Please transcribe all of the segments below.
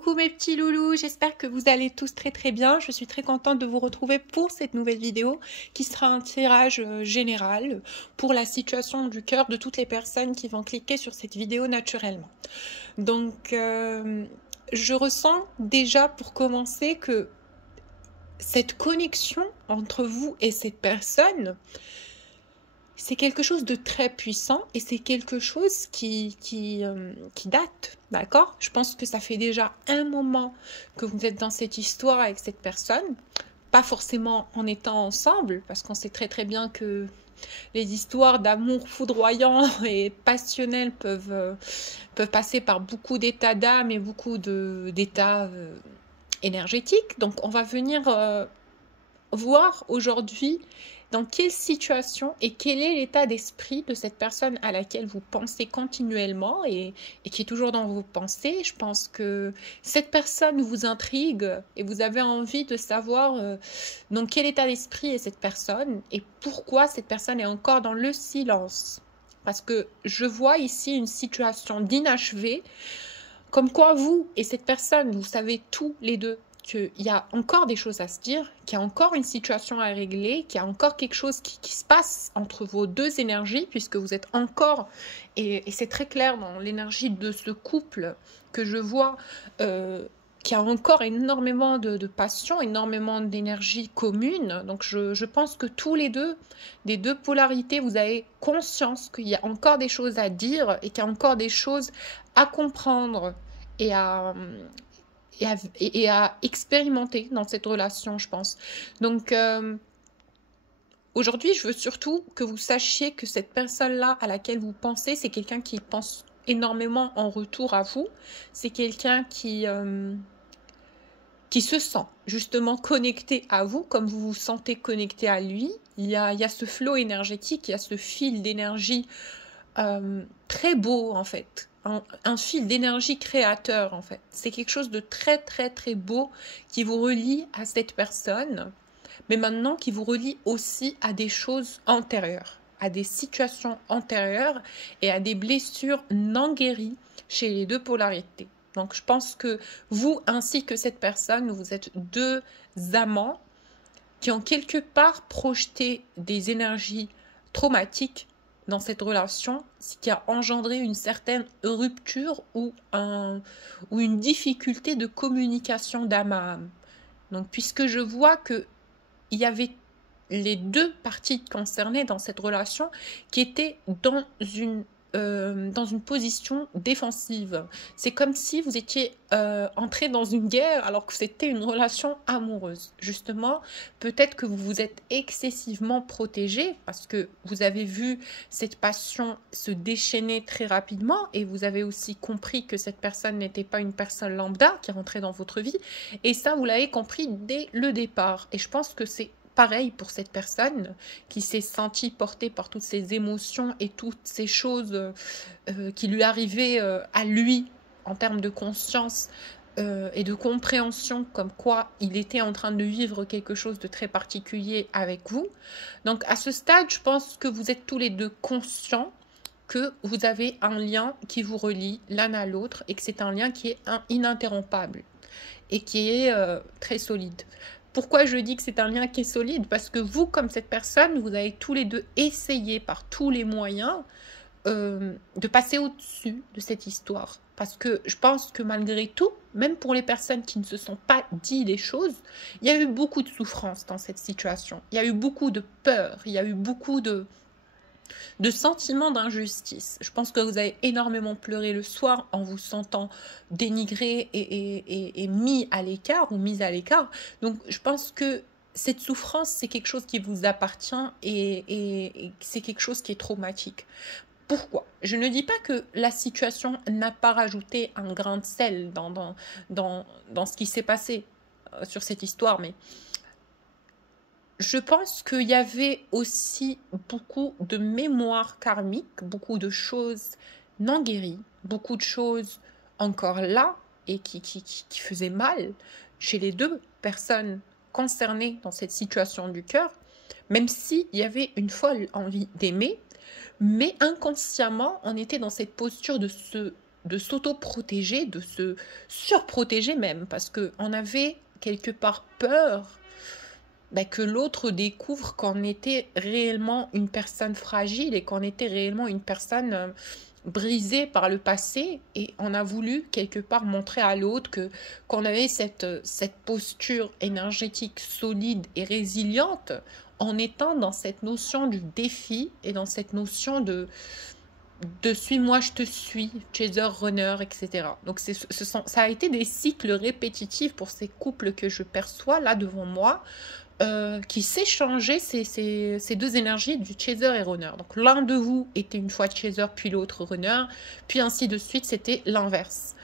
Coucou mes petits loulous, j'espère que vous allez tous très bien. Je suis très contente de vous retrouver pour cette nouvelle vidéo qui sera un tirage général pour la situation du cœur de toutes les personnes qui vont cliquer sur cette vidéo naturellement. Donc je ressens déjà pour commencer que cette connexion entre vous et cette personne, c'est quelque chose de très puissant et c'est quelque chose qui date, d'accord? Je pense que ça fait déjà un moment que vous êtes dans cette histoire avec cette personne, pas forcément en étant ensemble, parce qu'on sait très bien que les histoires d'amour foudroyant et passionnel peuvent passer par beaucoup d'états d'âme et beaucoup d'états énergétiques. Donc on va venir voir aujourd'hui dans quelle situation et quel est l'état d'esprit de cette personne à laquelle vous pensez continuellement et qui est toujours dans vos pensées. Je pense que cette personne vous intrigue et vous avez envie de savoir dans quel état d'esprit est cette personne et pourquoi cette personne est encore dans le silence. Parce que je vois ici une situation d'inachevé, comme quoi vous et cette personne, vous savez tous les deux qu'il y a encore des choses à se dire, qu'il y a encore une situation à régler, qu'il y a encore quelque chose qui se passe entre vos deux énergies, puisque vous êtes encore, et c'est très clair dans l'énergie de ce couple que je vois, qu'il y a encore énormément de passion, énormément d'énergie commune. Donc je pense que tous les deux, des deux polarités, vous avez conscience qu'il y a encore des choses à dire et qu'il y a encore des choses à comprendre et à expérimenter dans cette relation, je pense. Donc, aujourd'hui, je veux surtout que vous sachiez que cette personne-là à laquelle vous pensez, c'est quelqu'un qui pense énormément en retour à vous. C'est quelqu'un qui se sent justement connecté à vous, comme vous vous sentez connecté à lui. Il y a ce flot énergétique, il y a ce fil d'énergie très beau, en fait. Un fil d'énergie créateur, en fait. C'est quelque chose de très beau qui vous relie à cette personne, mais maintenant qui vous relie aussi à des choses antérieures, à des situations antérieures et à des blessures non guéries chez les deux polarités. Donc je pense que vous ainsi que cette personne, vous êtes deux amants qui ont quelque part projeté des énergies traumatiques dans cette relation, ce qui a engendré une certaine rupture ou une difficulté de communication d'âme à âme. Donc, puisque je vois qu'il y avait les deux parties concernées dans cette relation qui étaient dans une position défensive. C'est comme si vous étiez entré dans une guerre alors que c'était une relation amoureuse. Justement, peut-être que vous vous êtes excessivement protégé parce que vous avez vu cette passion se déchaîner très rapidement et vous avez aussi compris que cette personne n'était pas une personne lambda qui rentrait dans votre vie. Et ça, vous l'avez compris dès le départ. Et je pense que c'est pareil pour cette personne qui s'est sentie portée par toutes ces émotions et toutes ces choses qui lui arrivaient à lui en termes de conscience et de compréhension, comme quoi il était en train de vivre quelque chose de très particulier avec vous. Donc à ce stade, je pense que vous êtes tous les deux conscients que vous avez un lien qui vous relie l'un à l'autre et que c'est un lien qui est ininterrompable et qui est très solide. Pourquoi je dis que c'est un lien qui est solide? Parce que vous, comme cette personne, vous avez tous les deux essayé par tous les moyens de passer au-dessus de cette histoire. Parce que je pense que malgré tout, même pour les personnes qui ne se sont pas dit les choses, il y a eu beaucoup de souffrance dans cette situation. Il y a eu beaucoup de peur, il y a eu beaucoup de sentiments d'injustice. Je pense que vous avez énormément pleuré le soir en vous sentant dénigré et mis à l'écart ou mise à l'écart. Donc je pense que cette souffrance, c'est quelque chose qui vous appartient et c'est quelque chose qui est traumatique. Pourquoi? Je ne dis pas que la situation n'a pas rajouté un grain de sel dans ce qui s'est passé sur cette histoire, mais je pense qu'il y avait aussi beaucoup de mémoire karmique, beaucoup de choses non guéries, beaucoup de choses encore là et qui faisaient mal chez les deux personnes concernées dans cette situation du cœur, même s'il y avait une folle envie d'aimer, mais inconsciemment, on était dans cette posture de se de s'auto-protéger, de se surprotéger même, parce qu'on avait quelque part peur que l'autre découvre qu'on était réellement une personne fragile et qu'on était réellement une personne brisée par le passé, et on a voulu quelque part montrer à l'autre que qu'on avait cette posture énergétique solide et résiliente en étant dans cette notion du défi et dans cette notion de suis-moi, je te suis, chaser, runner, etc. Donc ça a été des cycles répétitifs pour ces couples que je perçois là devant moi, qui s'échangeaient ces deux énergies du chaser et runner. Donc l'un de vous était une fois chaser, puis l'autre runner, puis ainsi de suite, c'était l'inverse.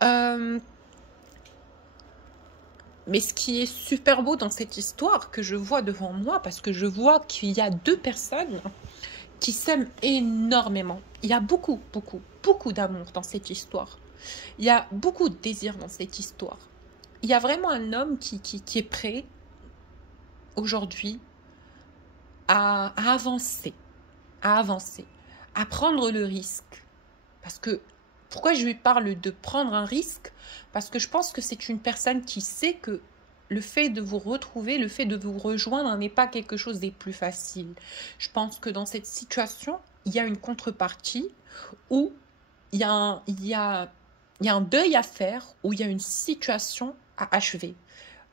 Mais ce qui est super beau dans cette histoire que je vois devant moi, parce que je vois qu'il y a deux personnes qui s'aiment énormément. Il y a beaucoup, beaucoup, beaucoup d'amour dans cette histoire. Il y a beaucoup de désir dans cette histoire. Il y a vraiment un homme qui est prêt aujourd'hui à avancer, à prendre le risque. Parce que, pourquoi je lui parle de prendre un risque? Parce que je pense que c'est une personne qui sait que le fait de vous retrouver, le fait de vous rejoindre n'est pas quelque chose des plus faciles. Je pense que dans cette situation, il y a une contrepartie où il y a un deuil à faire, où il y a une situation à achever.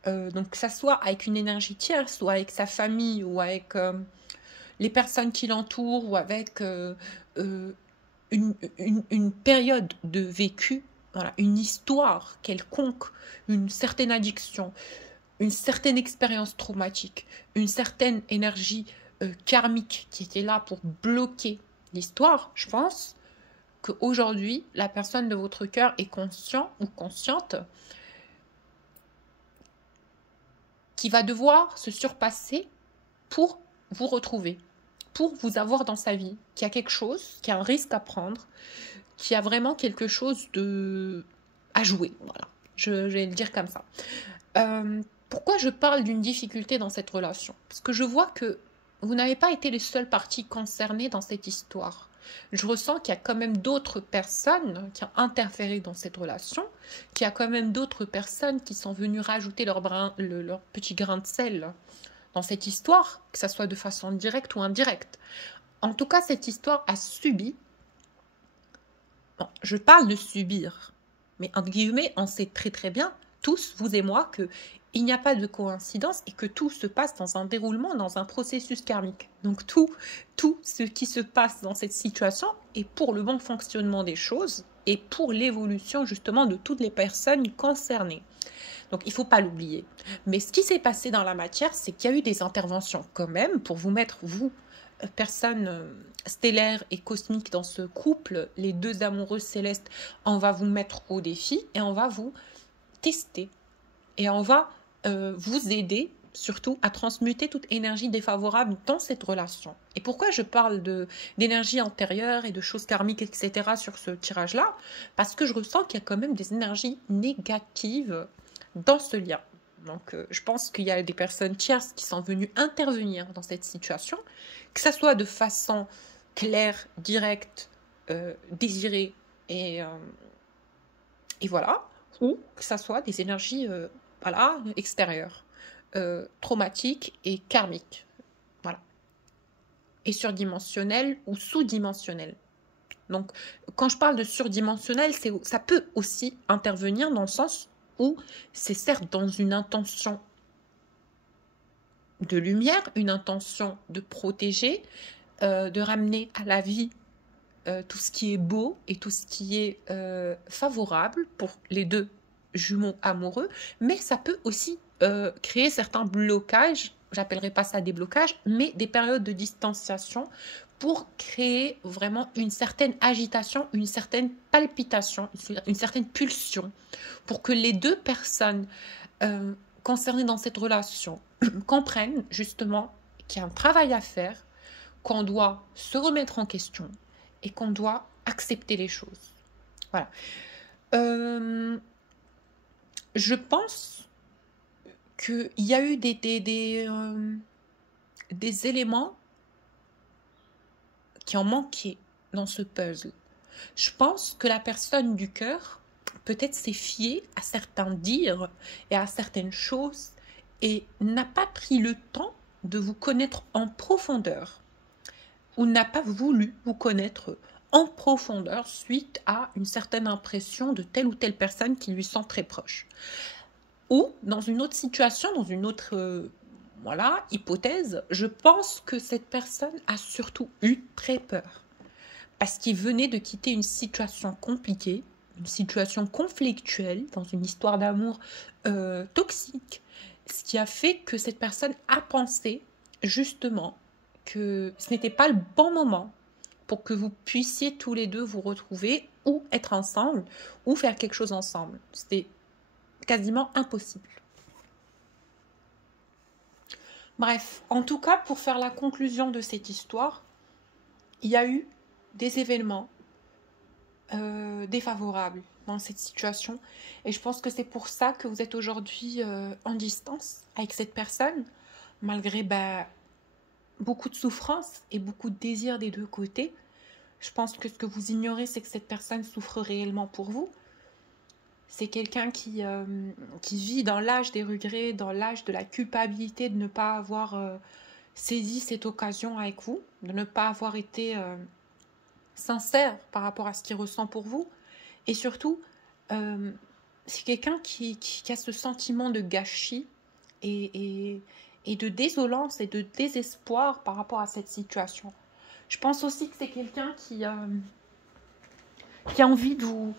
Donc que ça soit avec une énergie tierce, ou avec sa famille, ou avec les personnes qui l'entourent, ou avec une période de vécu, voilà, une histoire quelconque, une certaine addiction, une certaine expérience traumatique, une certaine énergie karmique qui était là pour bloquer l'histoire. Je pense qu'aujourd'hui, la personne de votre cœur est conscient ou consciente qui va devoir se surpasser pour vous retrouver, pour vous avoir dans sa vie, qui a quelque chose, qui a un risque à prendre, qui a vraiment quelque chose à jouer. Voilà, je vais le dire comme ça. Pourquoi je parle d'une difficulté dans cette relation? Parce que je vois que vous n'avez pas été les seules parties concernées dans cette histoire. Je ressens qu'il y a quand même d'autres personnes qui ont interféré dans cette relation, qu'il y a quand même d'autres personnes qui sont venues rajouter leur petit grain de sel dans cette histoire, que ce soit de façon directe ou indirecte. En tout cas, cette histoire a subi. Bon, je parle de subir, mais entre guillemets, on sait très très bien, tous, vous et moi, que il n'y a pas de coïncidence et que tout se passe dans un déroulement, dans un processus karmique. Donc tout ce qui se passe dans cette situation est pour le bon fonctionnement des choses et pour l'évolution justement de toutes les personnes concernées. Donc il ne faut pas l'oublier. Mais ce qui s'est passé dans la matière, c'est qu'il y a eu des interventions quand même pour vous mettre, vous, personnes stellaires et cosmiques dans ce couple, les deux amoureux célestes, on va vous mettre au défi et on va vous tester. Et on va vous aider surtout à transmuter toute énergie défavorable dans cette relation. Et pourquoi je parle d'énergie antérieure et de choses karmiques, etc. sur ce tirage-là? Parce que je ressens qu'il y a quand même des énergies négatives dans ce lien. Donc je pense qu'il y a des personnes tierces qui sont venues intervenir dans cette situation, que ça soit de façon claire, directe, désirée et voilà, ou que ça soit des énergies extérieures, traumatiques et karmiques, voilà, et surdimensionnelles ou sous-dimensionnelles. Donc quand je parle de surdimensionnel, ça peut aussi intervenir dans le sens où c'est certes dans une intention de lumière, une intention de protéger, de ramener à la vie tout ce qui est beau et tout ce qui est favorable pour les deux jumeaux amoureux, mais ça peut aussi créer certains blocages, j'appellerai pas ça des blocages, mais des périodes de distanciation pour créer vraiment une certaine agitation, une certaine palpitation, une certaine pulsion, pour que les deux personnes concernées dans cette relation comprennent justement qu'il y a un travail à faire, qu'on doit se remettre en question et qu'on doit accepter les choses. Voilà. Je pense qu'il y a eu des éléments qui ont manqué dans ce puzzle. Je pense que la personne du cœur peut-être s'est fiée à certains dires et à certaines choses et n'a pas pris le temps de vous connaître en profondeur ou n'a pas voulu vous connaître en profondeur suite à une certaine impression de telle ou telle personne qui lui sent très proche. Ou dans une autre situation, dans une autre voilà, hypothèse, je pense que cette personne a surtout eu très peur parce qu'il venait de quitter une situation compliquée, une situation conflictuelle, dans une histoire d'amour toxique, ce qui a fait que cette personne a pensé justement que ce n'était pas le bon moment pour que vous puissiez tous les deux vous retrouver ou être ensemble ou faire quelque chose ensemble. C'était quasiment impossible. Bref, en tout cas, pour faire la conclusion de cette histoire, il y a eu des événements défavorables dans cette situation. Et je pense que c'est pour ça que vous êtes aujourd'hui en distance avec cette personne, malgré beaucoup de souffrance et beaucoup de désir des deux côtés. Je pense que ce que vous ignorez, c'est que cette personne souffre réellement pour vous. C'est quelqu'un qui vit dans l'âge des regrets, dans l'âge de la culpabilité de ne pas avoir saisi cette occasion avec vous, de ne pas avoir été sincère par rapport à ce qu'il ressent pour vous. Et surtout, c'est quelqu'un qui a ce sentiment de gâchis et de désolance et de désespoir par rapport à cette situation. Je pense aussi que c'est quelqu'un qui a envie de vous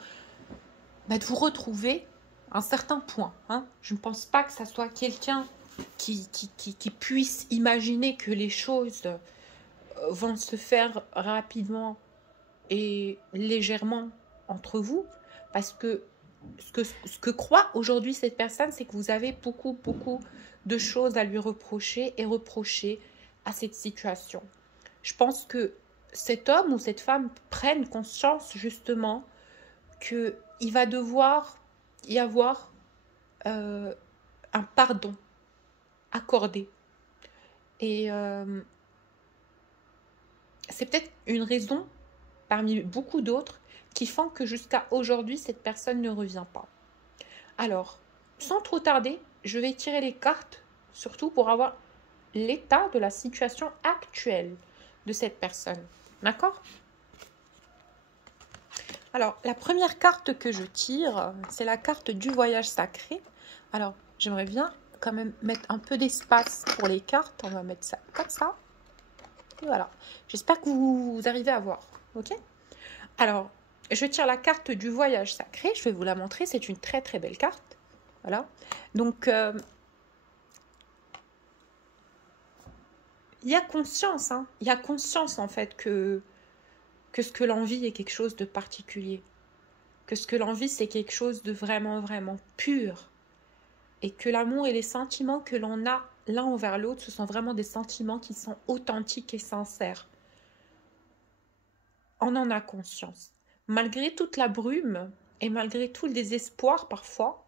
retrouver à un certain point. Hein. Je ne pense pas que ça soit quelqu'un qui puisse imaginer que les choses vont se faire rapidement et légèrement entre vous, parce que ce que croit aujourd'hui cette personne, c'est que vous avez beaucoup de choses à lui reprocher et reprocher à cette situation. Je pense que cet homme ou cette femme prenne conscience justement qu'il va devoir y avoir un pardon accordé. Et c'est peut-être une raison parmi beaucoup d'autres qui font que jusqu'à aujourd'hui, cette personne ne revient pas. Alors, sans trop tarder, je vais tirer les cartes, surtout pour avoir l'état de la situation actuelle de cette personne. D'accord ? Alors, la première carte que je tire, c'est la carte du voyage sacré. Alors, j'aimerais bien quand même mettre un peu d'espace pour les cartes. On va mettre ça comme ça. Et voilà. J'espère que vous arrivez à voir. Ok ? Alors, je tire la carte du voyage sacré. Je vais vous la montrer. C'est une très très belle carte. Voilà. Donc, il y a conscience. Hein. Il y a conscience en fait que ce que l'on vit est quelque chose de particulier. Que ce que l'on vit, c'est quelque chose de vraiment pur. Et que l'amour et les sentiments que l'on a l'un envers l'autre, ce sont vraiment des sentiments qui sont authentiques et sincères. On en a conscience. Malgré toute la brume et malgré tout le désespoir parfois,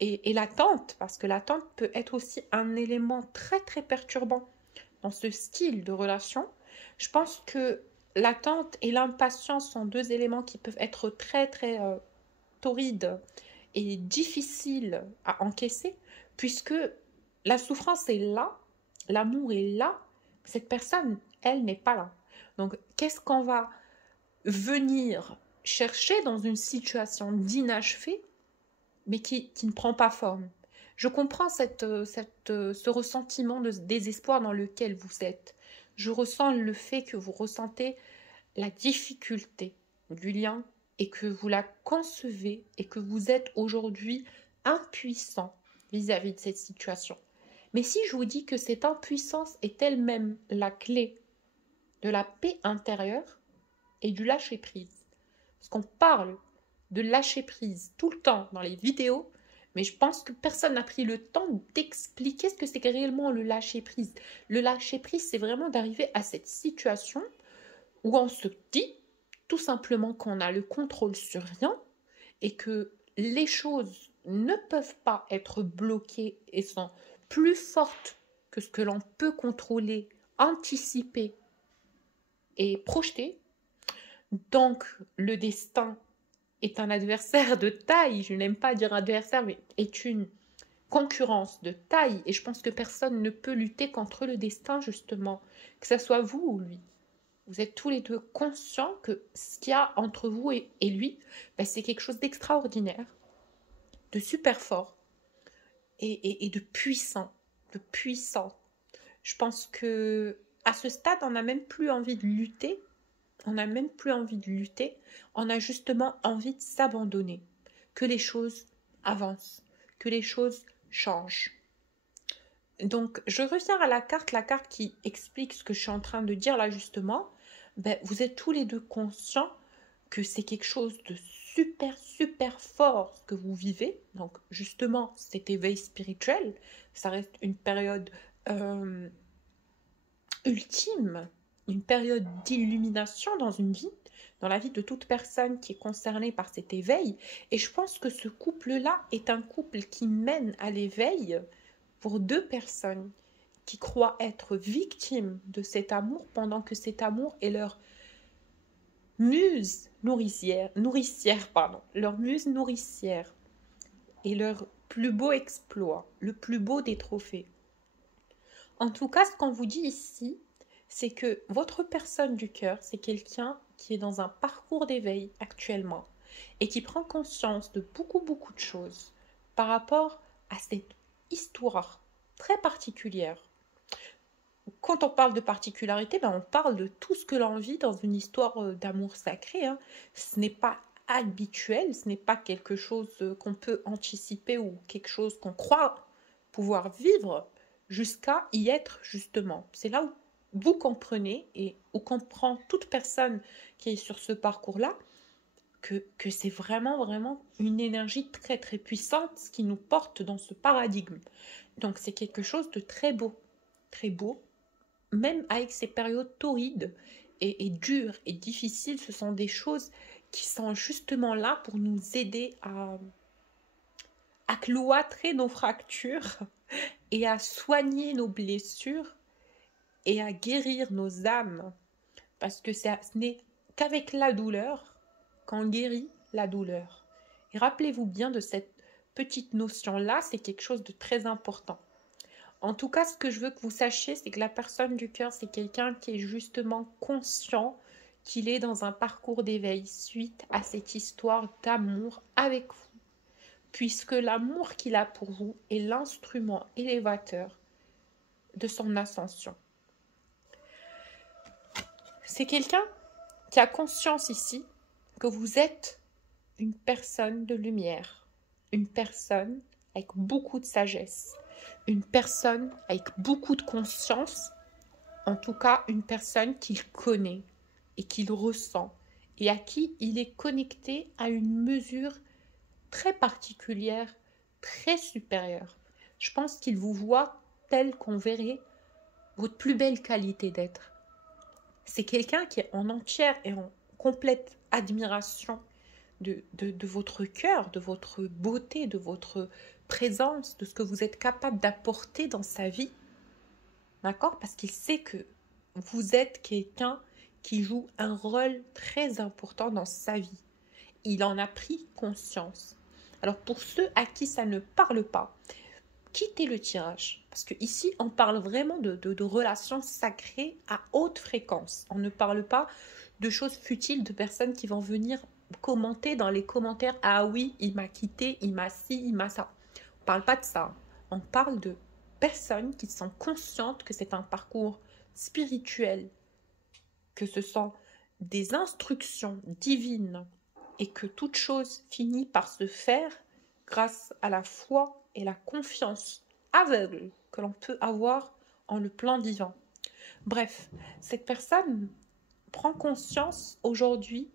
et l'attente, parce que l'attente peut être aussi un élément très très perturbant dans ce style de relation, je pense que l'attente et l'impatience sont deux éléments qui peuvent être très très torrides et difficiles à encaisser, puisque la souffrance est là, l'amour est là, cette personne, elle n'est pas là. Donc, qu'est-ce qu'on va venir chercher dans une situation d'inachevé, mais qui ne prend pas forme? Je comprends ce ressentiment de désespoir dans lequel vous êtes. Je ressens le fait que vous ressentez la difficulté du lien et que vous la concevez et que vous êtes aujourd'hui impuissant vis-à-vis de cette situation. Mais si je vous dis que cette impuissance est elle-même la clé de la paix intérieure et du lâcher-prise, parce qu'on parle de lâcher-prise tout le temps dans les vidéos, mais je pense que personne n'a pris le temps d'expliquer ce que c'est réellement le lâcher-prise. Le lâcher-prise, c'est vraiment d'arriver à cette situation où on se dit tout simplement qu'on a le contrôle sur rien et que les choses ne peuvent pas être bloquées et sont plus fortes que ce que l'on peut contrôler, anticiper et projeter. Donc, le destin est un adversaire de taille, je n'aime pas dire adversaire, mais est une concurrence de taille, et je pense que personne ne peut lutter contre le destin, justement, que ce soit vous ou lui. Vous êtes tous les deux conscients que ce qu'il y a entre vous et lui, ben, c'est quelque chose d'extraordinaire, de super fort et de puissant, de puissant. Je pense que à ce stade, on n'a même plus envie de lutter. On n'a même plus envie de lutter. On a justement envie de s'abandonner. Que les choses avancent, que les choses changent. Donc, je reviens à la carte qui explique ce que je suis en train de dire là justement. Ben, vous êtes tous les deux conscients que c'est quelque chose de super, super fort ce que vous vivez. Donc, justement, cet éveil spirituel, ça reste une période ultime, une période d'illumination dans une vie, dans la vie de toute personne qui est concernée par cet éveil. Et je pense que ce couple-là est un couple qui mène à l'éveil pour deux personnes qui croient être victimes de cet amour pendant que cet amour est leur muse nourricière, leur muse nourricière et leur plus beau exploit, le plus beau des trophées. En tout cas, ce qu'on vous dit ici, c'est que votre personne du cœur, c'est quelqu'un qui est dans un parcours d'éveil actuellement et qui prend conscience de beaucoup de choses par rapport à cette histoire très particulière. Quand on parle de particularité, ben on parle de tout ce que l'on vit dans une histoire d'amour sacré. Hein. Ce n'est pas habituel, ce n'est pas quelque chose qu'on peut anticiper ou quelque chose qu'on croit pouvoir vivre jusqu'à y être justement. C'est là où vous comprenez et où comprend toute personne qui est sur ce parcours-là que c'est vraiment une énergie très puissante qui nous porte dans ce paradigme. Donc c'est quelque chose de très beau, même avec ces périodes torrides et dures et difficiles, ce sont des choses qui sont justement là pour nous aider à cloîtrer nos fractures et à soigner nos blessures et à guérir nos âmes. Parce que ce n'est qu'avec la douleur qu'on guérit la douleur. Et rappelez-vous bien de cette petite notion-là, c'est quelque chose de très important. En tout cas, ce que je veux que vous sachiez, c'est que la personne du cœur, c'est quelqu'un qui est justement conscient qu'il est dans un parcours d'éveil suite à cette histoire d'amour avec vous. Puisque l'amour qu'il a pour vous est l'instrument élévateur de son ascension. C'est quelqu'un qui a conscience ici que vous êtes une personne de lumière, une personne avec beaucoup de sagesse, une personne avec beaucoup de conscience, en tout cas une personne qu'il connaît et qu'il ressent et à qui il est connecté à une mesure très particulière, très supérieure. Je pense qu'il vous voit tel qu'on verrait votre plus belle qualité d'être. C'est quelqu'un qui est en entière et en complète admiration de votre cœur, de votre beauté, de votre présence, de ce que vous êtes capable d'apporter dans sa vie. D'accord? Parce qu'il sait que vous êtes quelqu'un qui joue un rôle très important dans sa vie. Il en a pris conscience. Alors pour ceux à qui ça ne parle pas, quittez le tirage. Parce qu'ici, on parle vraiment de relations sacrées à haute fréquence. On ne parle pas de choses futiles, de personnes qui vont venir commenter dans les commentaires « Ah oui, il m'a quitté, il m'a ci, il m'a ça ». On ne parle pas de ça. On parle de personnes qui sont conscientes que c'est un parcours spirituel, que ce sont des instructions divines et que toute chose finit par se faire grâce à la foi et la confiance aveugle que l'on peut avoir en le plan divin. Bref, cette personne prend conscience aujourd'hui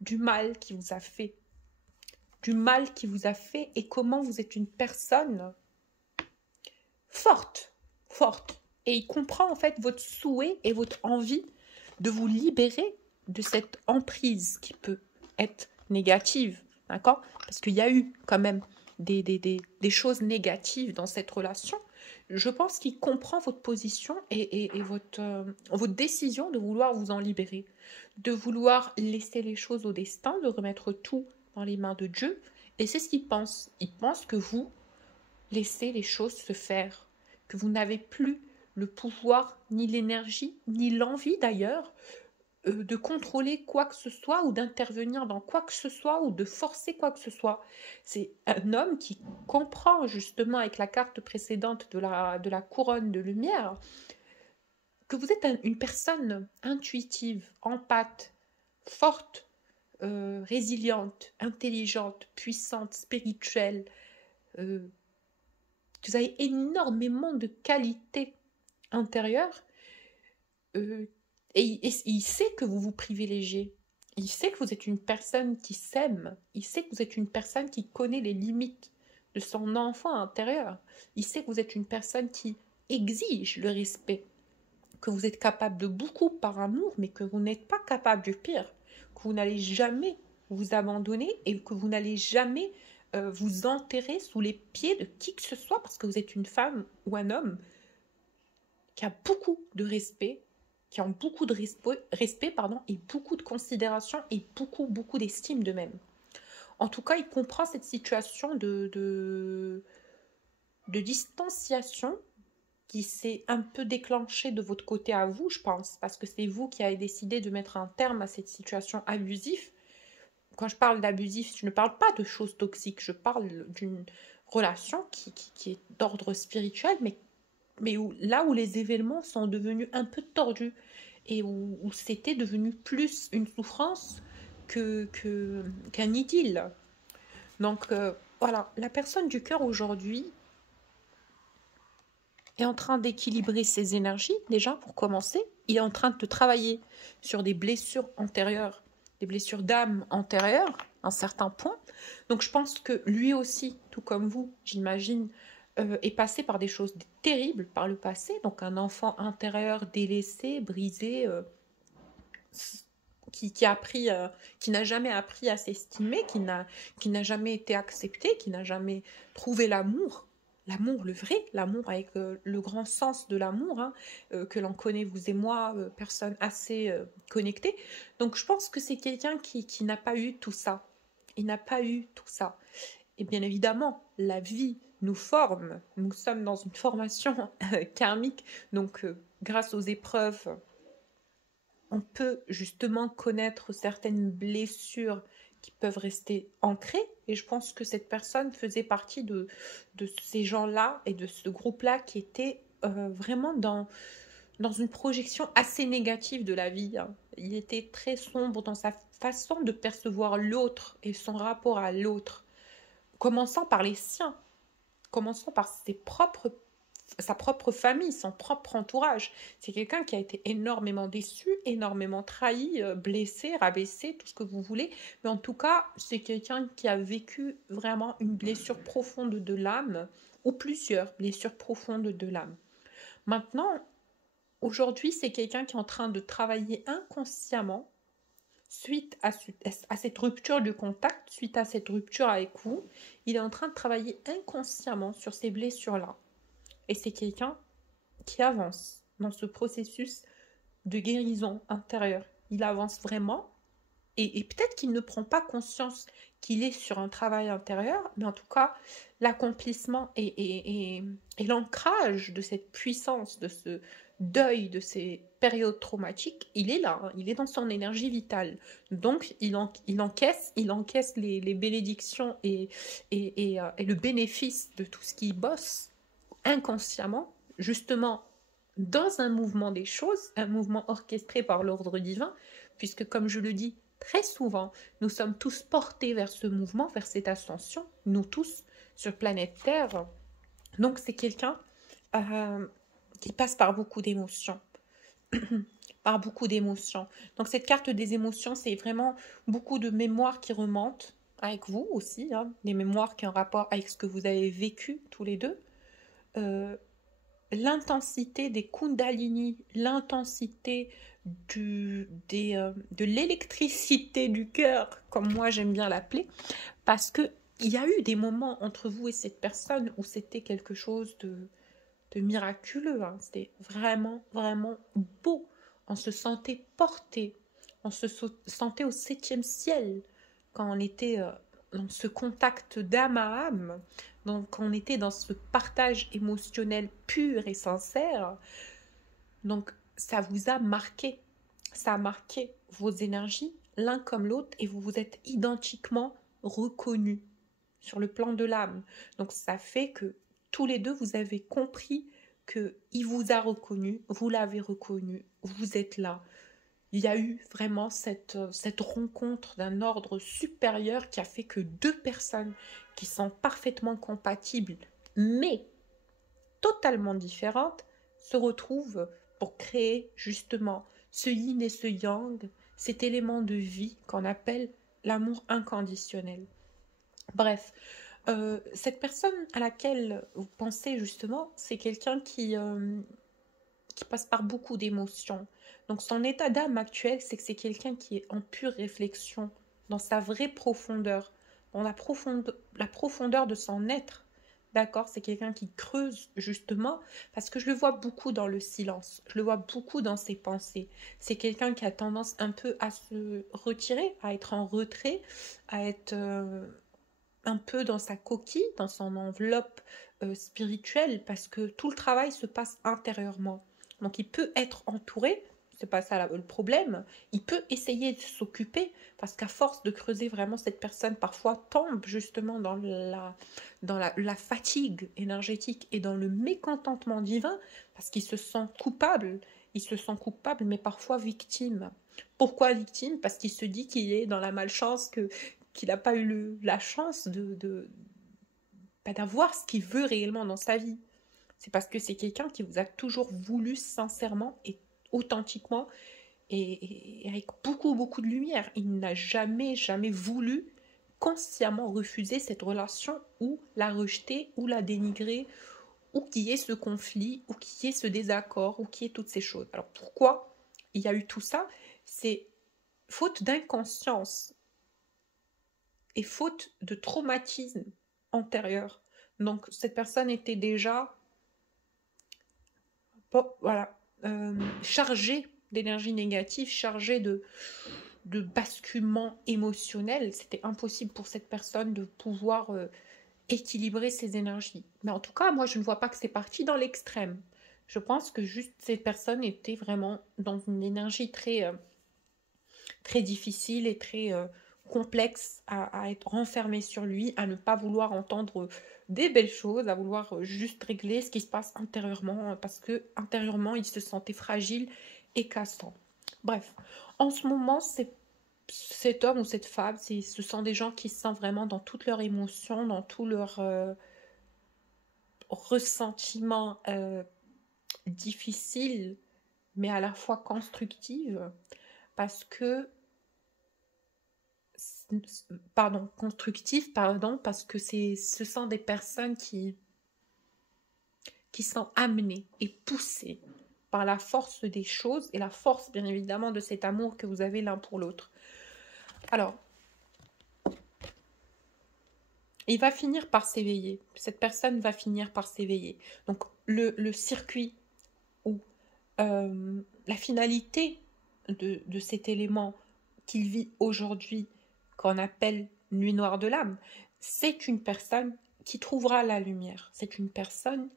du mal qui vous a fait. Du mal qui vous a fait et comment vous êtes une personne forte. Et il comprend en fait votre souhait et votre envie de vous libérer de cette emprise qui peut être négative. D'accord? Parce qu'il y a eu quand même des choses négatives dans cette relation. Je pense qu'il comprend votre position et votre décision de vouloir vous en libérer, de vouloir laisser les choses au destin, de remettre tout dans les mains de Dieu. Et c'est ce qu'il pense. Il pense que vous laissez les choses se faire, que vous n'avez plus le pouvoir, ni l'énergie, ni l'envie d'ailleurs, de contrôler quoi que ce soit ou d'intervenir dans quoi que ce soit ou de forcer quoi que ce soit. C'est un homme qui comprend justement avec la carte précédente de la couronne de lumière que vous êtes une personne intuitive, empathe, forte, résiliente, intelligente, puissante, spirituelle. Vous avez énormément de qualités intérieures et il sait que vous vous privilégiez. Il sait que vous êtes une personne qui s'aime. Il sait que vous êtes une personne qui connaît les limites de son enfant intérieur. Il sait que vous êtes une personne qui exige le respect, que vous êtes capable de beaucoup par amour, mais que vous n'êtes pas capable du pire, que vous n'allez jamais vous abandonner et que vous n'allez jamais vous enterrer sous les pieds de qui que ce soit parce que vous êtes une femme ou un homme qui a beaucoup de respect, qui ont beaucoup de respect et beaucoup de considération et beaucoup d'estime d'eux-mêmes. En tout cas, il comprend cette situation de distanciation qui s'est un peu déclenchée de votre côté à vous, je pense, parce que c'est vous qui avez décidé de mettre un terme à cette situation abusive. Quand je parle d'abusif, je ne parle pas de choses toxiques, je parle d'une relation qui est d'ordre spirituel, mais là où les événements sont devenus un peu tordus et où c'était devenu plus une souffrance qu'un idylle. Donc voilà, la personne du cœur aujourd'hui est en train d'équilibrer ses énergies, déjà pour commencer. Il est en train de travailler sur des blessures antérieures, des blessures d'âme antérieures, à un certain point. Donc je pense que lui aussi, tout comme vous, j'imagine, est passé par des choses terribles par le passé. Donc un enfant intérieur délaissé, brisé, qui n'a jamais appris à s'estimer, qui n'a jamais été accepté, qui n'a jamais trouvé l'amour. L'amour, le vrai, l'amour avec le grand sens de l'amour, hein, que l'on connaît, vous et moi, personnes assez connectées. Donc je pense que c'est quelqu'un qui n'a pas eu tout ça. Il n'a pas eu tout ça. Et bien évidemment, la vie nous forme. Nous sommes dans une formation karmique. Donc grâce aux épreuves, on peut justement connaître certaines blessures qui peuvent rester ancrées. Et je pense que cette personne faisait partie de ces gens-là et de ce groupe-là qui était vraiment dans une projection assez négative de la vie. Hein. Il était très sombre dans sa façon de percevoir l'autre et son rapport à l'autre. Commençant par les siens, commençant par sa propre famille, son propre entourage. C'est quelqu'un qui a été énormément déçu, énormément trahi, blessé, rabaissé, tout ce que vous voulez. Mais en tout cas, c'est quelqu'un qui a vécu vraiment une blessure profonde de l'âme, ou plusieurs blessures profondes de l'âme. Maintenant, aujourd'hui, c'est quelqu'un qui est en train de travailler inconsciemment suite à cette rupture de contact, suite à cette rupture avec vous. Il est en train de travailler inconsciemment sur ces blessures-là. Et c'est quelqu'un qui avance dans ce processus de guérison intérieure. Il avance vraiment et peut-être qu'il ne prend pas conscience qu'il est sur un travail intérieur, mais en tout cas, l'accomplissement et l'ancrage de cette puissance, de ce deuil, de ces périodes traumatiques, il est là, hein, il est dans son énergie vitale. Donc, il encaisse les bénédictions et le bénéfice de tout ce qu'il bosse inconsciemment, justement dans un mouvement des choses, un mouvement orchestré par l'ordre divin, puisque comme je le dis très souvent, nous sommes tous portés vers ce mouvement, vers cette ascension, nous tous, sur planète Terre. Donc c'est quelqu'un qui passe par beaucoup d'émotions. Par beaucoup d'émotions. Donc cette carte des émotions, c'est vraiment beaucoup de mémoires qui remontent avec vous aussi, hein, des mémoires qui ont rapport avec ce que vous avez vécu tous les deux. L'intensité des kundalini, l'intensité de l'électricité du cœur, comme moi j'aime bien l'appeler, parce qu'il y a eu des moments entre vous et cette personne où c'était quelque chose de miraculeux, hein. C'était vraiment, vraiment beau. On se sentait porté, on se sentait au 7e ciel quand on était dans ce contact d'âme à âme, donc on était dans ce partage émotionnel pur et sincère. Donc ça vous a marqué, ça a marqué vos énergies l'un comme l'autre et vous vous êtes identiquement reconnus sur le plan de l'âme. Donc ça fait que tous les deux, vous avez compris qu'il vous a reconnu, vous l'avez reconnu, vous êtes là. Il y a eu vraiment cette rencontre d'un ordre supérieur qui a fait que deux personnes qui sont parfaitement compatibles, mais totalement différentes, se retrouvent pour créer justement ce yin et ce yang, cet élément de vie qu'on appelle l'amour inconditionnel. Bref, cette personne à laquelle vous pensez justement, c'est quelqu'un qui passe par beaucoup d'émotions. Donc son état d'âme actuel, c'est que c'est quelqu'un qui est en pure réflexion, dans sa vraie profondeur, dans la profondeur de son être. D'accord? C'est quelqu'un qui creuse justement, parce que je le vois beaucoup dans le silence, je le vois beaucoup dans ses pensées. C'est quelqu'un qui a tendance un peu à se retirer, à être en retrait, à être un peu dans sa coquille, dans son enveloppe spirituelle, parce que tout le travail se passe intérieurement. Donc il peut être entouré, c'est pas ça le problème, il peut essayer de s'occuper, parce qu'à force de creuser vraiment, cette personne parfois tombe justement dans la fatigue énergétique et dans le mécontentement divin, parce qu'il se sent coupable, il se sent coupable, mais parfois victime. Pourquoi victime? Parce qu'il se dit qu'il est dans la malchance, qu'il n'a pas eu la chance d'avoir ce qu'il veut réellement dans sa vie. C'est parce que c'est quelqu'un qui vous a toujours voulu sincèrement et authentiquement et avec beaucoup, beaucoup de lumière. Il n'a jamais, jamais voulu consciemment refuser cette relation ou la rejeter ou la dénigrer ou qu'il y ait ce conflit ou qu'il y ait ce désaccord ou qu'il y ait toutes ces choses. Alors pourquoi il y a eu tout ça? C'est faute d'inconscience et faute de traumatisme antérieur. Donc cette personne était déjà voilà, chargée d'énergie négative, chargée de basculement émotionnel. C'était impossible pour cette personne de pouvoir équilibrer ses énergies. Mais en tout cas, moi, je ne vois pas que c'est parti dans l'extrême. Je pense que juste cette personne était vraiment dans une énergie très difficile et très complexe à être renfermé sur lui, à ne pas vouloir entendre des belles choses, à vouloir juste régler ce qui se passe intérieurement, parce que intérieurement, il se sentait fragile et cassant. Bref, en ce moment, cet homme ou cette femme, ce sont des gens qui se sentent vraiment dans toutes leurs émotions, dans tous leurs ressentiments difficiles, mais à la fois constructifs, parce que parce que ce sont des personnes qui sont amenées et poussées par la force des choses et la force, bien évidemment, de cet amour que vous avez l'un pour l'autre. Alors, il va finir par s'éveiller. Cette personne va finir par s'éveiller. Donc, le circuit ou la finalité de cet élément qu'il vit aujourd'hui, qu'on appelle nuit noire de l'âme, c'est une personne qui trouvera la lumière. C'est une personne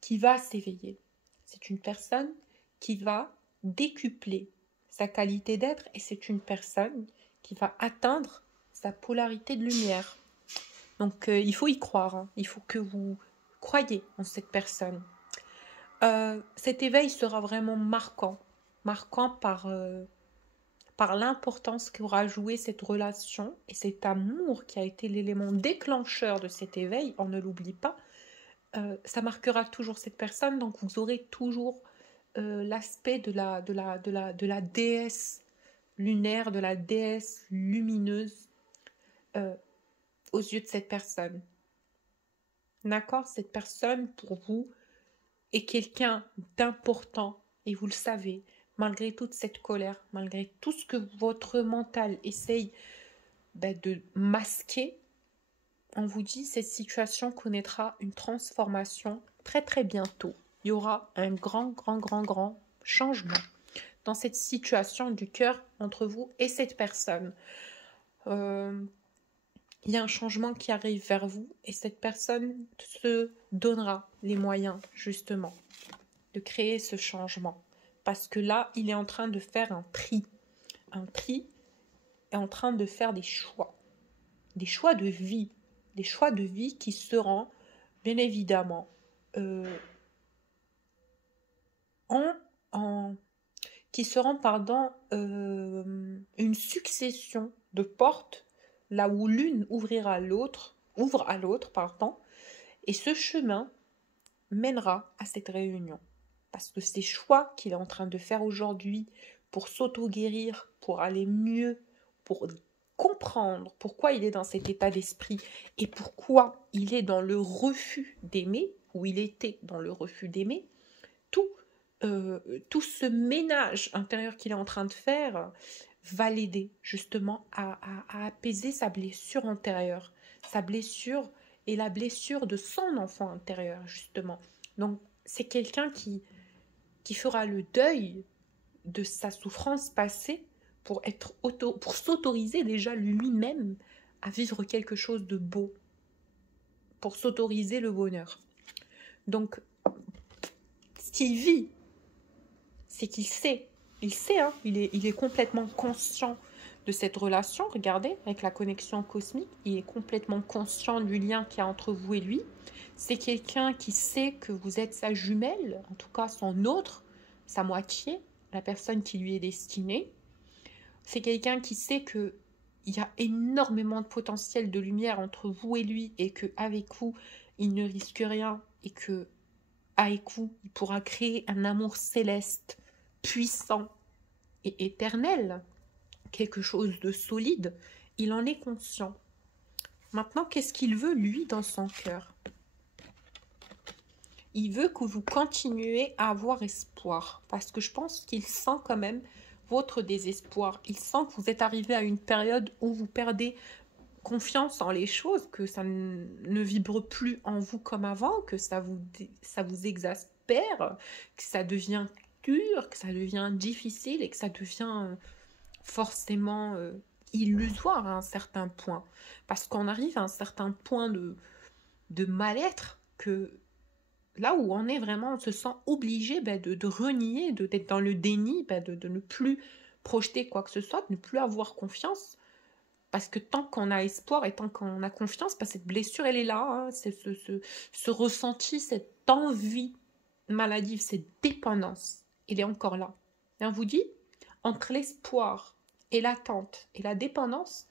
qui va s'éveiller. C'est une personne qui va décupler sa qualité d'être et c'est une personne qui va atteindre sa polarité de lumière. Donc il faut y croire, hein. Il faut que vous croyez en cette personne. Cet éveil sera vraiment marquant par l'importance qu'aura joué cette relation et cet amour qui a été l'élément déclencheur de cet éveil, on ne l'oublie pas. Ça marquera toujours cette personne, donc vous aurez toujours l'aspect de la déesse lunaire, de la déesse lumineuse aux yeux de cette personne. D'accord? Cette personne, pour vous, est quelqu'un d'important, et vous le savez, malgré toute cette colère, malgré tout ce que votre mental essaye de masquer, on vous dit cette situation connaîtra une transformation très très bientôt. il y aura un grand changement dans cette situation du cœur entre vous et cette personne. Il y a un changement qui arrive vers vous et cette personne se donnera les moyens, justement, de créer ce changement. Parce que là, il est en train de faire un tri. Un tri est en train de faire des choix de vie. Des choix de vie qui seront, bien évidemment, une succession de portes, là où l'une ouvre à l'autre, et ce chemin mènera à cette réunion. Parce que ces choix qu'il est en train de faire aujourd'hui pour s'auto-guérir, pour aller mieux, pour comprendre pourquoi il est dans cet état d'esprit et pourquoi il est dans le refus d'aimer, ou il était dans le refus d'aimer, tout ce ménage intérieur qu'il est en train de faire va l'aider justement à apaiser sa blessure antérieure, sa blessure et la blessure de son enfant intérieur, justement. Donc, c'est quelqu'un qui fera le deuil de sa souffrance passée pour s'autoriser déjà lui-même à vivre quelque chose de beau, pour s'autoriser le bonheur. Donc, ce qu'il vit, c'est qu'il sait. Il sait, hein, il est complètement conscient de cette relation. Regardez, avec la connexion cosmique, il est complètement conscient du lien qu'il y a entre vous et lui. C'est quelqu'un qui sait que vous êtes sa jumelle, en tout cas son autre, sa moitié, la personne qui lui est destinée. C'est quelqu'un qui sait qu'il y a énormément de potentiel de lumière entre vous et lui et qu'avec vous, il ne risque rien et qu'avec vous, il pourra créer un amour céleste, puissant et éternel, quelque chose de solide. Il en est conscient. Maintenant, qu'est-ce qu'il veut, lui, dans son cœur ? Il veut que vous continuez à avoir espoir, parce que je pense qu'il sent quand même votre désespoir. Il sent que vous êtes arrivé à une période où vous perdez confiance en les choses, que ça ne vibre plus en vous comme avant, que ça vous exaspère, que ça devient dur, que ça devient difficile et que ça devient forcément illusoire à un certain point. Parce qu'on arrive à un certain point de mal-être que là où on est vraiment, on se sent obligé de renier, d'être dans le déni, de ne plus projeter quoi que ce soit, de ne plus avoir confiance. Parce que tant qu'on a espoir et tant qu'on a confiance, cette blessure, elle est là. Hein, c'est ce ressenti, cette envie maladive, cette dépendance, elle est encore là. Et on vous dit, entre l'espoir et l'attente et la dépendance,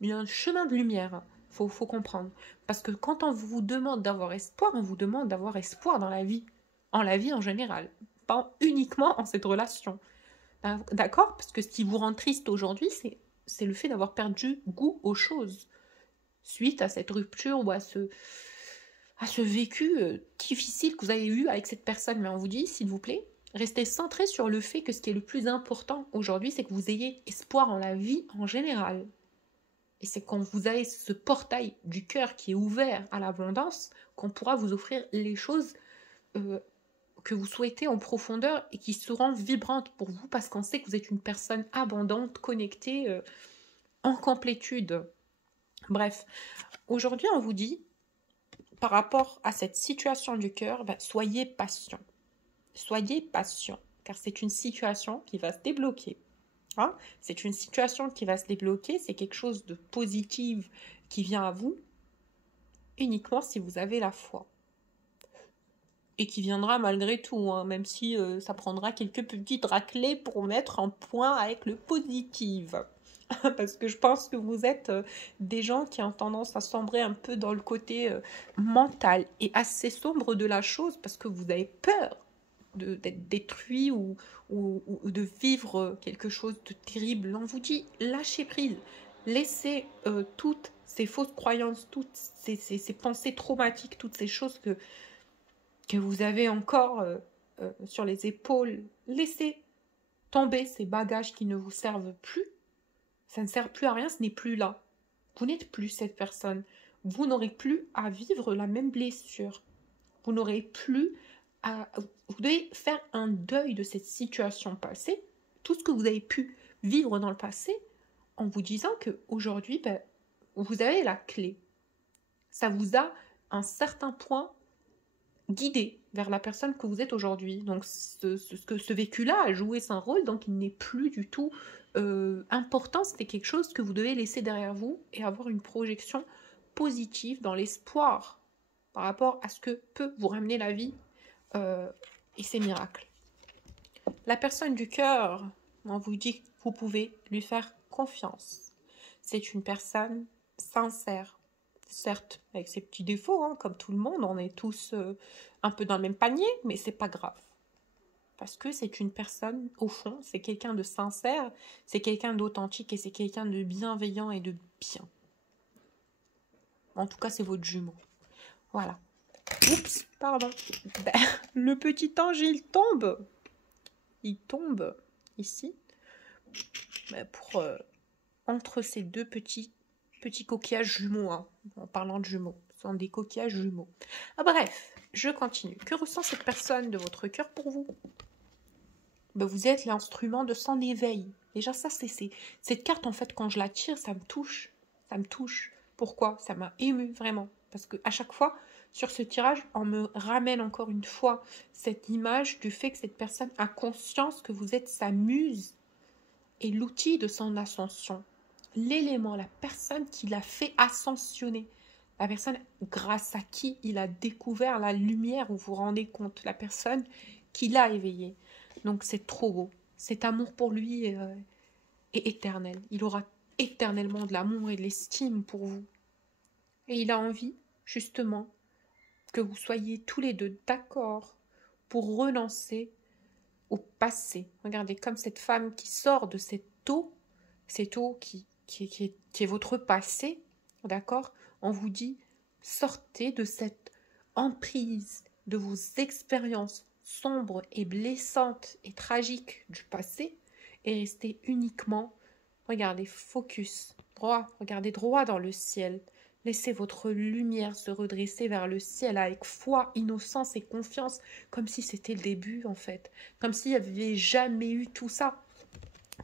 il y a un chemin de lumière. Faut comprendre. Parce que quand on vous demande d'avoir espoir, on vous demande d'avoir espoir dans la vie. En la vie en général. Pas uniquement en cette relation. D'accord ? Parce que ce qui vous rend triste aujourd'hui, c'est le fait d'avoir perdu goût aux choses. Suite à cette rupture ou à ce vécu difficile que vous avez eu avec cette personne. Mais on vous dit, s'il vous plaît, restez centré sur le fait que ce qui est le plus important aujourd'hui, c'est que vous ayez espoir en la vie en général. Et c'est quand vous avez ce portail du cœur qui est ouvert à l'abondance qu'on pourra vous offrir les choses que vous souhaitez en profondeur et qui seront vibrantes pour vous parce qu'on sait que vous êtes une personne abondante, connectée, en complétude. Bref, aujourd'hui on vous dit, par rapport à cette situation du cœur, soyez patient. Soyez patient, car c'est une situation qui va se débloquer. Hein, c'est une situation qui va se débloquer, c'est quelque chose de positif qui vient à vous uniquement si vous avez la foi. Et qui viendra malgré tout, hein, même si ça prendra quelques petites raclées pour mettre en point avec le positif. Parce que je pense que vous êtes des gens qui ont tendance à sombrer un peu dans le côté mental et assez sombre de la chose parce que vous avez peur d'être détruit ou de vivre quelque chose de terrible. On vous dit, lâchez prise, laissez toutes ces fausses croyances, toutes ces pensées traumatiques, toutes ces choses que vous avez encore sur les épaules. Laissez tomber ces bagages qui ne vous servent plus. Ça ne sert plus à rien, ce n'est plus là. Vous n'êtes plus cette personne. Vous n'aurez plus à vivre la même blessure. Vous n'aurez plus vous devez faire un deuil de cette situation passée, tout ce que vous avez pu vivre dans le passé, en vous disant qu'aujourd'hui, ben, vous avez la clé. Ça vous a, à un certain point, guidé vers la personne que vous êtes aujourd'hui. Donc, ce vécu-là a joué son rôle, donc il n'est plus du tout important. C'était quelque chose que vous devez laisser derrière vous et avoir une projection positive dans l'espoir par rapport à ce que peut vous ramener la vie et ses miracles. La personne du cœur, on vous dit que vous pouvez lui faire confiance. C'est une personne sincère, certes avec ses petits défauts, hein, comme tout le monde, on est tous un peu dans le même panier, mais c'est pas grave. Parce que c'est une personne, au fond, c'est quelqu'un de sincère, c'est quelqu'un d'authentique et c'est quelqu'un de bienveillant et de bien. En tout cas, c'est votre jumeau. Voilà. Oups, pardon. Ben, le petit ange, il tombe. Il tombe ici. Ben, pour entre ces deux petits coquillages jumeaux. Hein, en parlant de jumeaux. Ce sont des coquillages jumeaux. Ah, bref, je continue. Que ressent cette personne de votre cœur pour vous? Ben, vous êtes l'instrument de son éveil. Déjà, ça, c'est cette carte, en fait, quand je la tire, ça me touche. Ça me touche. Pourquoi? Ça m'a ému, vraiment. Parce qu'à chaque fois, sur ce tirage, on me ramène encore une fois cette image du fait que cette personne a conscience que vous êtes sa muse et l'outil de son ascension. L'élément, la personne qui l'a fait ascensionner. La personne grâce à qui il a découvert la lumière, vous vous rendez compte. La personne qui l'a éveillé. Donc c'est trop beau. Cet amour pour lui est éternel. Il aura éternellement de l'amour et de l'estime pour vous. Et il a envie, justement, que vous soyez tous les deux d'accord pour renoncer au passé. Regardez, comme cette femme qui sort de cette eau qui est votre passé, d'accord? On vous dit, sortez de cette emprise de vos expériences sombres et blessantes et tragiques du passé et restez uniquement, regardez, focus, droit, regardez droit dans le ciel. Laissez votre lumière se redresser vers le ciel avec foi, innocence et confiance, comme si c'était le début en fait, comme s'il n'y avait jamais eu tout ça.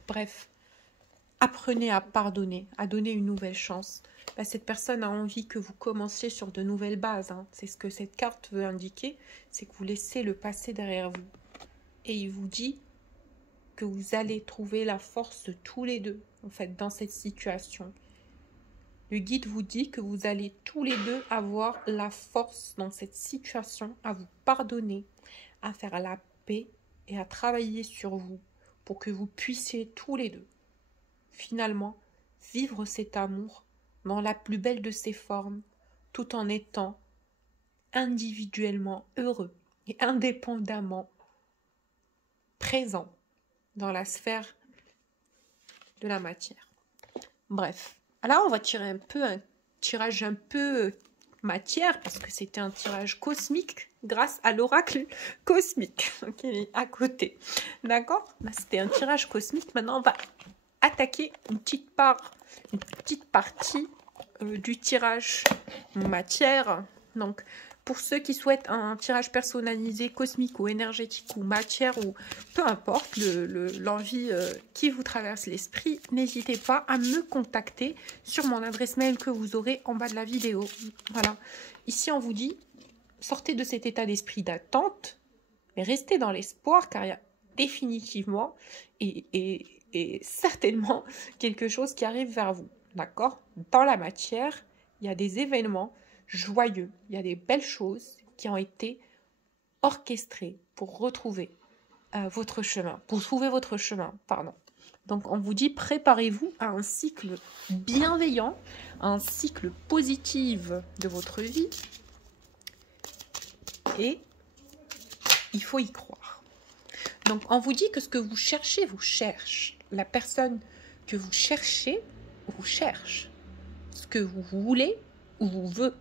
Bref, apprenez à pardonner, à donner une nouvelle chance. Là, cette personne a envie que vous commenciez sur de nouvelles bases. Hein. C'est ce que cette carte veut indiquer, c'est que vous laissez le passé derrière vous. Et il vous dit que vous allez trouver la force tous les deux, en fait, dans cette situation. Le guide vous dit que vous allez tous les deux avoir la force dans cette situation à vous pardonner, à faire la paix et à travailler sur vous pour que vous puissiez tous les deux, finalement, vivre cet amour dans la plus belle de ses formes, tout en étant individuellement heureux et indépendamment présent dans la sphère de la matière. Bref. Alors, on va tirer un tirage un peu matière, parce que c'était un tirage cosmique grâce à l'oracle cosmique qui est à côté. D'accord? C'était un tirage cosmique. Maintenant, on va attaquer une petite partie du tirage matière. Donc, pour ceux qui souhaitent un tirage personnalisé, cosmique ou énergétique ou matière, ou peu importe l'envie qui vous traverse l'esprit, n'hésitez pas à me contacter sur mon adresse mail que vous aurez en bas de la vidéo. Voilà. Ici, on vous dit, sortez de cet état d'esprit d'attente, mais restez dans l'espoir, car il y a définitivement et certainement quelque chose qui arrive vers vous. D'accord? Dans la matière, il y a des événements joyeux, il y a des belles choses qui ont été orchestrées pour retrouver votre chemin, pour trouver votre chemin, pardon. Donc on vous dit, préparez-vous à un cycle bienveillant, à un cycle positif de votre vie, et il faut y croire. Donc on vous dit que ce que vous cherchez, vous cherche. La personne que vous cherchez, vous cherche. Ce que vous voulez, ou vous veut.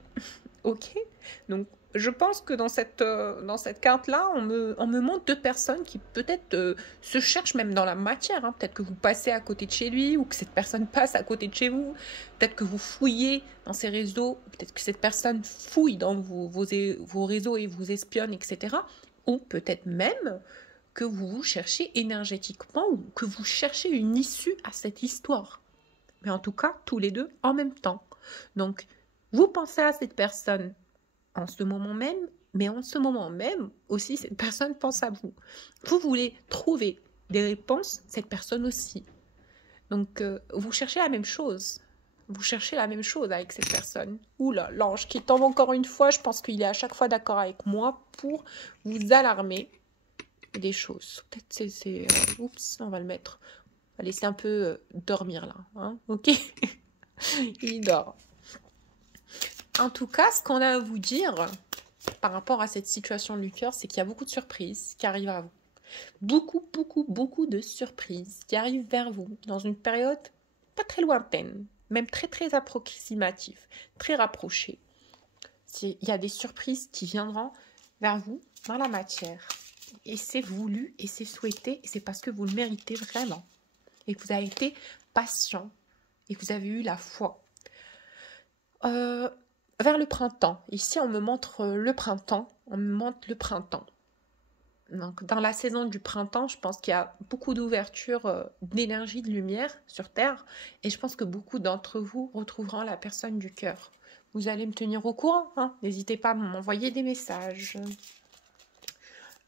Ok? Donc, je pense que dans cette carte-là, on me montre deux personnes qui peut-être se cherchent même dans la matière. Hein. Peut-être que vous passez à côté de chez lui, ou que cette personne passe à côté de chez vous. Peut-être que vous fouillez dans ses réseaux. Peut-être que cette personne fouille dans vos réseaux et vous espionne, etc. Ou peut-être même que vous cherchez énergétiquement ou que vous cherchez une issue à cette histoire. Mais en tout cas, tous les deux en même temps. Donc, vous pensez à cette personne en ce moment même, mais en ce moment même aussi, cette personne pense à vous. Vous voulez trouver des réponses, cette personne aussi. Donc, vous cherchez la même chose. Vous cherchez la même chose avec cette personne. Oula, l'ange qui tombe encore une fois, je pense qu'il est à chaque fois d'accord avec moi pour vous alarmer des choses. Peut-être oups, on va le mettre. On va laisser un peu dormir là. Hein, ok. Il dort. En tout cas, ce qu'on a à vous dire par rapport à cette situation du cœur, c'est qu'il y a beaucoup de surprises qui arrivent à vous. Beaucoup de surprises qui arrivent vers vous dans une période pas très lointaine, même très approximative, très rapprochée. Il y a des surprises qui viendront vers vous dans la matière. Et c'est voulu, et c'est souhaité, et c'est parce que vous le méritez vraiment. Et que vous avez été patient, et que vous avez eu la foi. Vers le printemps. Ici, on me montre le printemps. Donc, dans la saison du printemps, je pense qu'il y a beaucoup d'ouverture d'énergie, de lumière sur Terre. Et je pense que beaucoup d'entre vous retrouveront la personne du cœur. Vous allez me tenir au courant. Hein. N'hésitez pas à m'envoyer des messages.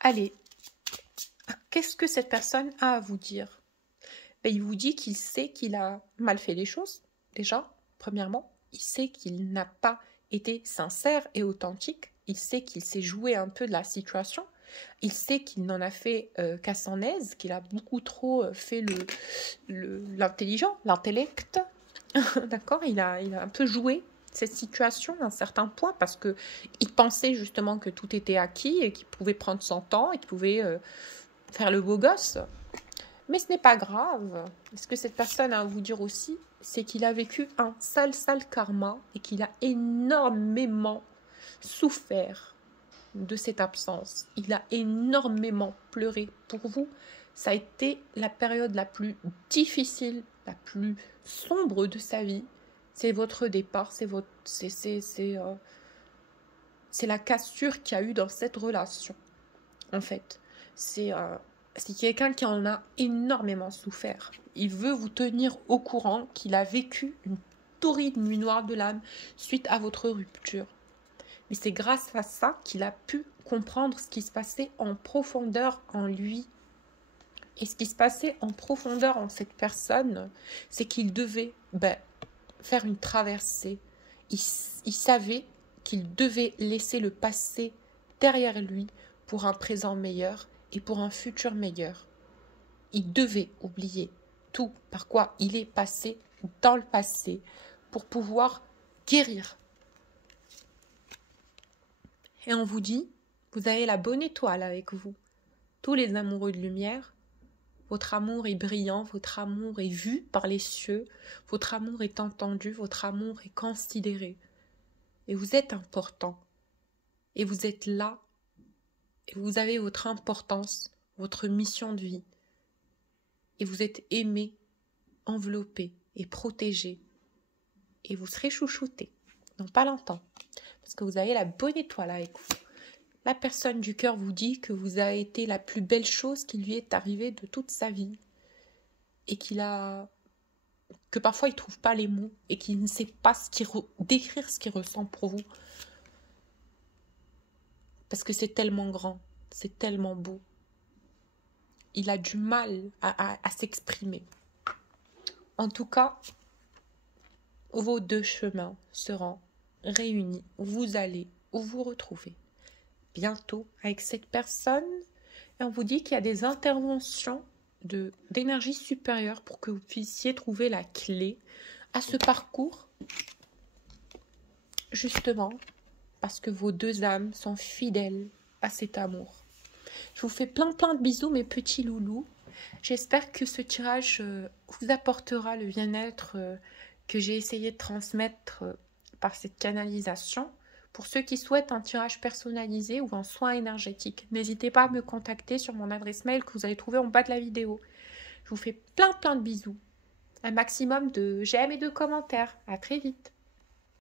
Allez. Qu'est-ce que cette personne a à vous dire? Ben, il vous dit qu'il sait qu'il a mal fait les choses, déjà, premièrement. Il sait qu'il n'a pas été sincère et authentique. Il sait qu'il s'est joué un peu de la situation. Il sait qu'il n'en a fait qu'à son aise, qu'il a beaucoup trop fait l'intelligent, l'intellect. D'accord, il a un peu joué cette situation à un certain point parce qu'il pensait justement que tout était acquis et qu'il pouvait prendre son temps et qu'il pouvait faire le beau gosse. Mais ce n'est pas grave. Ce que cette personne a à vous dire aussi, c'est qu'il a vécu un sale karma et qu'il a énormément souffert de cette absence. Il a énormément pleuré pour vous. Ça a été la période la plus difficile, la plus sombre de sa vie. C'est votre départ, c'est la cassure qu'il y a eu dans cette relation. En fait, c'est quelqu'un qui en a énormément souffert. Il veut vous tenir au courant qu'il a vécu une torride nuit noire de l'âme suite à votre rupture. Mais c'est grâce à ça qu'il a pu comprendre ce qui se passait en profondeur en lui. Et ce qui se passait en profondeur en cette personne, c'est qu'il devait faire une traversée. Il savait qu'il devait laisser le passé derrière lui pour un présent meilleur et pour un futur meilleur. Il devait oublier tout par quoi il est passé dans le passé pour pouvoir guérir. Et on vous dit, vous avez la bonne étoile avec vous. Tous les amoureux de lumière, votre amour est brillant, votre amour est vu par les cieux, votre amour est entendu, votre amour est considéré. Et vous êtes important. Et vous êtes là. Et vous avez votre importance, votre mission de vie. Et vous êtes aimé, enveloppé et protégé. Et vous serez chouchouté dans pas longtemps. Parce que vous avez la bonne étoile avec vous. La personne du cœur vous dit que vous avez été la plus belle chose qui lui est arrivée de toute sa vie. Et que parfois il ne trouve pas les mots et qu'il ne sait pas décrire ce qu'il ressent pour vous. Parce que c'est tellement grand, c'est tellement beau. Il a du mal à s'exprimer. En tout cas, vos deux chemins seront réunis. Vous allez vous retrouver bientôt avec cette personne. Et on vous dit qu'il y a des interventions d'énergie supérieure pour que vous puissiez trouver la clé à ce parcours. Justement, parce que vos deux âmes sont fidèles à cet amour. Je vous fais plein de bisous, mes petits loulous. J'espère que ce tirage vous apportera le bien-être que j'ai essayé de transmettre par cette canalisation. Pour ceux qui souhaitent un tirage personnalisé ou un soin énergétique, n'hésitez pas à me contacter sur mon adresse mail que vous allez trouver en bas de la vidéo. Je vous fais plein de bisous. Un maximum de j'aime et de commentaires. À très vite.